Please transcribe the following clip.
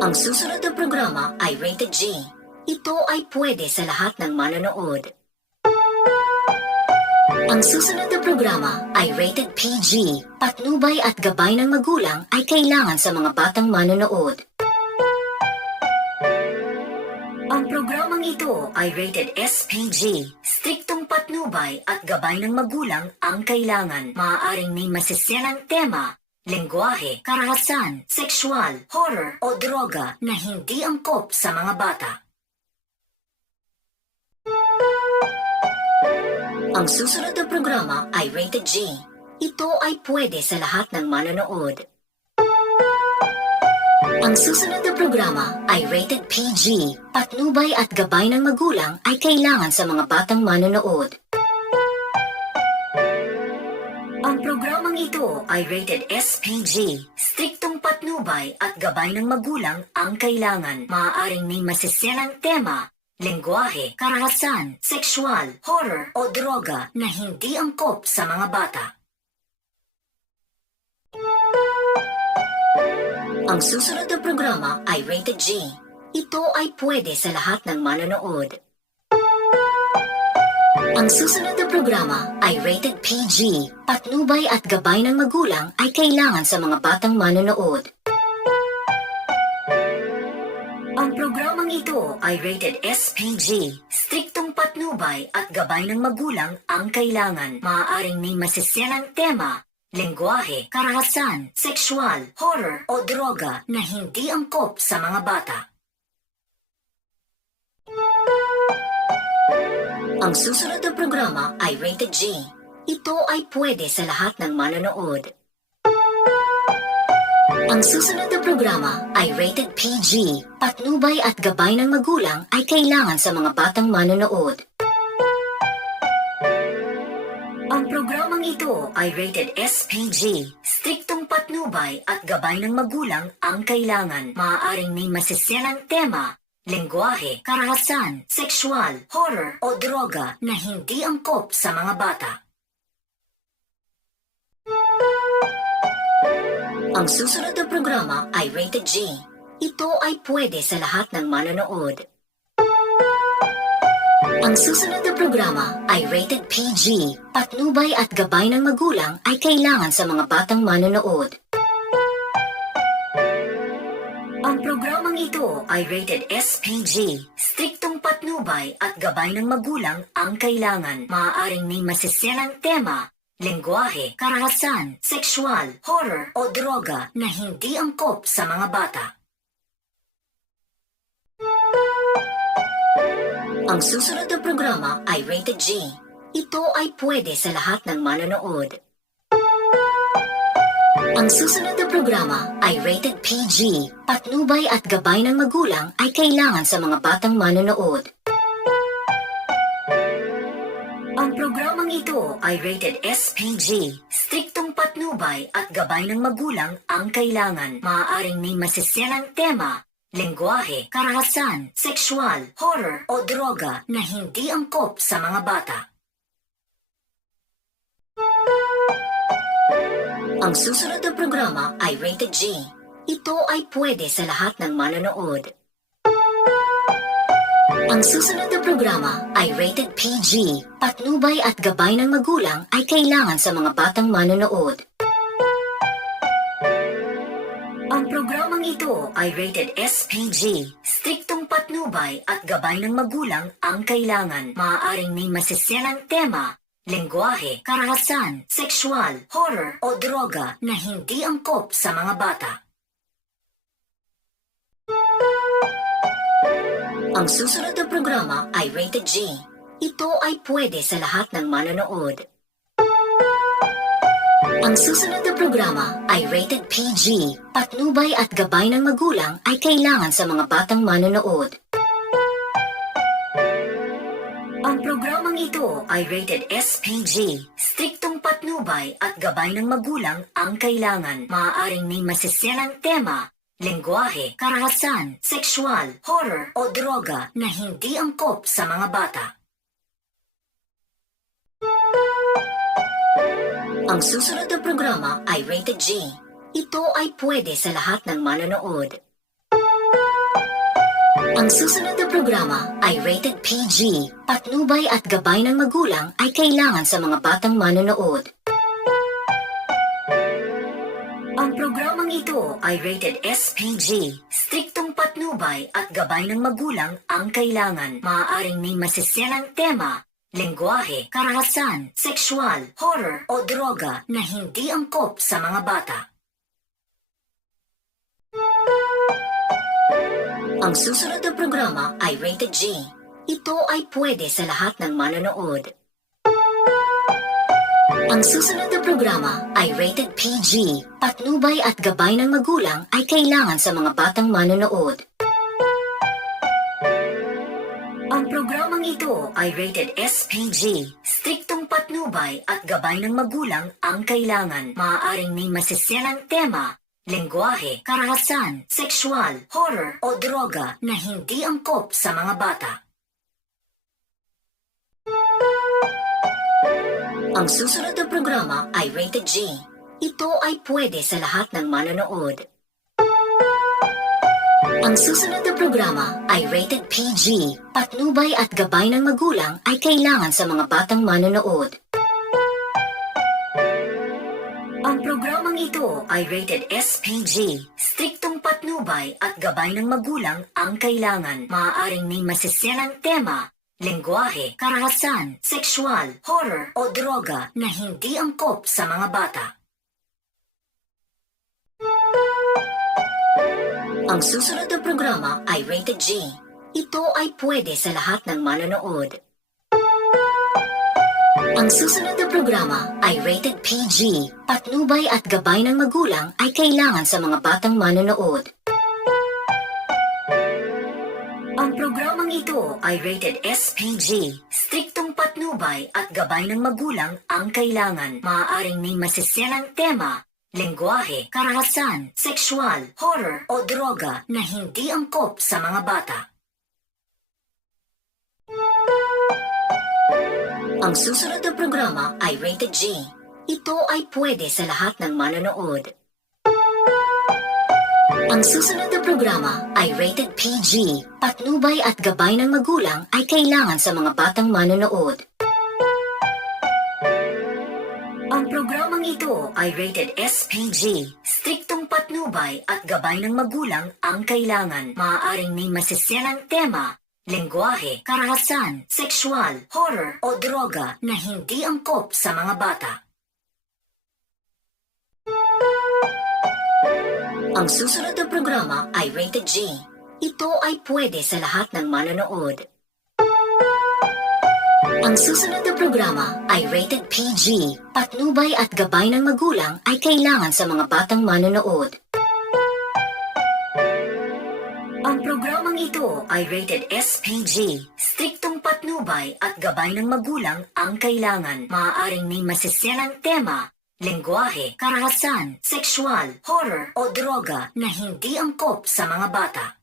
Ang susunod na programa ay rated G. Ito ay pwede sa lahat ng manonood. Ang susunod na programa ay rated PG. Patnubay at gabay ng magulang ay kailangan sa mga batang manonood. Ang programang ito ay rated SPG. Striktong patnubay at gabay ng magulang ang kailangan. Maaaring may masiselang tema, lengguwahe, karahasan, sexual, horror o droga na hindi angkop sa mga bata. Ang susunod na programa ay rated G. Ito ay pwede sa lahat ng manonood. Ang susunod na programa ay rated PG. Patnubay at gabay ng magulang ay kailangan sa mga batang manonood. Ang programang ito ay rated SPG. Striktong patnubay at gabay ng magulang ang kailangan. Maaaring may masiselang tema, lengguwahe, karahasan, sexual, horror o droga na hindi angkop sa mga bata. Ang susunod na programa ay rated G. Ito ay pwede sa lahat ng manonood. Ang susunod na programa ay rated PG. Patnubay at gabay ng magulang ay kailangan sa mga batang manonood. Ang programang ito ay rated SPG. Striktong patnubay at gabay ng magulang ang kailangan. Maaaring may masiselang tema, lengguwahe, karahasan, sexual, horror o droga na hindi angkop sa mga bata. Ang susunod na programa ay rated G. Ito ay pwede sa lahat ng manonood. Ang susunod na programa ay rated PG. Patnubay at gabay ng magulang ay kailangan sa mga batang manonood. Ang programang ito ay rated SPG. Striktong patnubay at gabay ng magulang ang kailangan. Maaaring may masiselang tema, lengguwahe, karahasan, sexual, horror o droga na hindi angkop sa mga bata. Ang susunod na programa ay rated G. Ito ay pwede sa lahat ng manonood. Ang susunod na programa ay rated PG. Patnubay at gabay ng magulang ay kailangan sa mga batang manonood. Ang programang ito ay rated SPG. Striktong patnubay at gabay ng magulang ang kailangan. Maaaring may masiselang tema, lengguwahe, karahasan, sexual, horror o droga na hindi angkop sa mga bata. Ang susunod na programa ay rated G. Ito ay pwede sa lahat ng manonood. Ang susunod na programa ay rated PG. Patnubay at gabay ng magulang ay kailangan sa mga batang manonood. Ang programang ito ay rated SPG. Striktong patnubay at gabay ng magulang ang kailangan. Maaaring may masiselang tema, lengguwahe, karahasan, sexual, horror o droga na hindi angkop sa mga bata. Ang susunod na programa ay rated G. Ito ay pwede sa lahat ng manonood. Ang susunod na programa ay rated PG. Patnubay at gabay ng magulang ay kailangan sa mga batang manonood. Ang programang ito ay rated SPG. Striktong patnubay at gabay ng magulang ang kailangan. Maaaring may masiselang tema, lengguwahe, karahasan, sexual, horror o droga na hindi angkop sa mga bata. Ang susunod na programa ay rated G. Ito ay pwede sa lahat ng manonood. Ang susunod na programa ay rated PG. Patnubay at gabay ng magulang ay kailangan sa mga batang manonood. Ang programang ito ay rated SPG. Striktong patnubay at gabay ng magulang ang kailangan. Maaaring may masiselang tema, lengguwahe, karahasan, sexual, horror o droga na hindi angkop sa mga bata. Ang susunod na programa ay rated G. Ito ay pwede sa lahat ng manonood. Ang susunod na programa ay rated PG. Patnubay at gabay ng magulang ay kailangan sa mga batang manonood. Ang programang ito ay rated SPG. Striktong patnubay at gabay ng magulang ang kailangan. Maaaring may masiselang tema, lengguwahe, karahasan, sexual, horror o droga na hindi angkop sa mga bata. Ang susunod na programa ay rated G. Ito ay pwede sa lahat ng manonood. Ang susunod na programa ay rated PG. Patnubay at gabay ng magulang ay kailangan sa mga batang manonood. Ang programang ito ay rated SPG. Striktong patnubay at gabay ng magulang ang kailangan. Maaaring may masiselang tema, lengguwahe, karahasan, sexual, horror o droga na hindi angkop sa mga bata. Ang susunod na programa ay rated G. Ito ay pwede sa lahat ng manonood. Ang susunod na programa ay rated PG. Patnubay at gabay ng magulang ay kailangan sa mga batang manonood. Ang programang ito ay rated SPG. Striktong patnubay at gabay ng magulang ang kailangan. Maaaring may masiselang tema, lengguwahe, karahasan, sexual, horror o droga na hindi angkop sa mga bata. Ang susunod na programa ay rated G. Ito ay pwede sa lahat ng manonood. Ang susunod na programa ay rated PG. Patnubay at gabay ng magulang ay kailangan sa mga batang manonood. Ang programang ito ay rated SPG. Striktong patnubay at gabay ng magulang ang kailangan. Maaaring may masiselang tema, lengguwahe, karahasan, sexual, horror o droga na hindi angkop sa mga bata. Ang susunod na programa ay rated G. Ito ay pwede sa lahat ng manonood. Ang susunod na programa ay rated PG. Patnubay at gabay ng magulang ay kailangan sa mga batang manonood. Ang programang ito ay rated SPG. Striktong patnubay at gabay ng magulang ang kailangan. Maaaring may masiselang tema, lengguwahe, karahasan, sexual, horror o droga na hindi angkop sa mga bata. Ang susunod na programa ay rated G. Ito ay pwede sa lahat ng manonood. Ang susunod na programa ay rated PG. Patnubay at gabay ng magulang ay kailangan sa mga batang manonood. Ang programang ito ay rated SPG. Striktong patnubay at gabay ng magulang ang kailangan. Maaaring may masiselang tema, lengguwahe, karahasan, sexual, horror o droga na hindi angkop sa mga bata.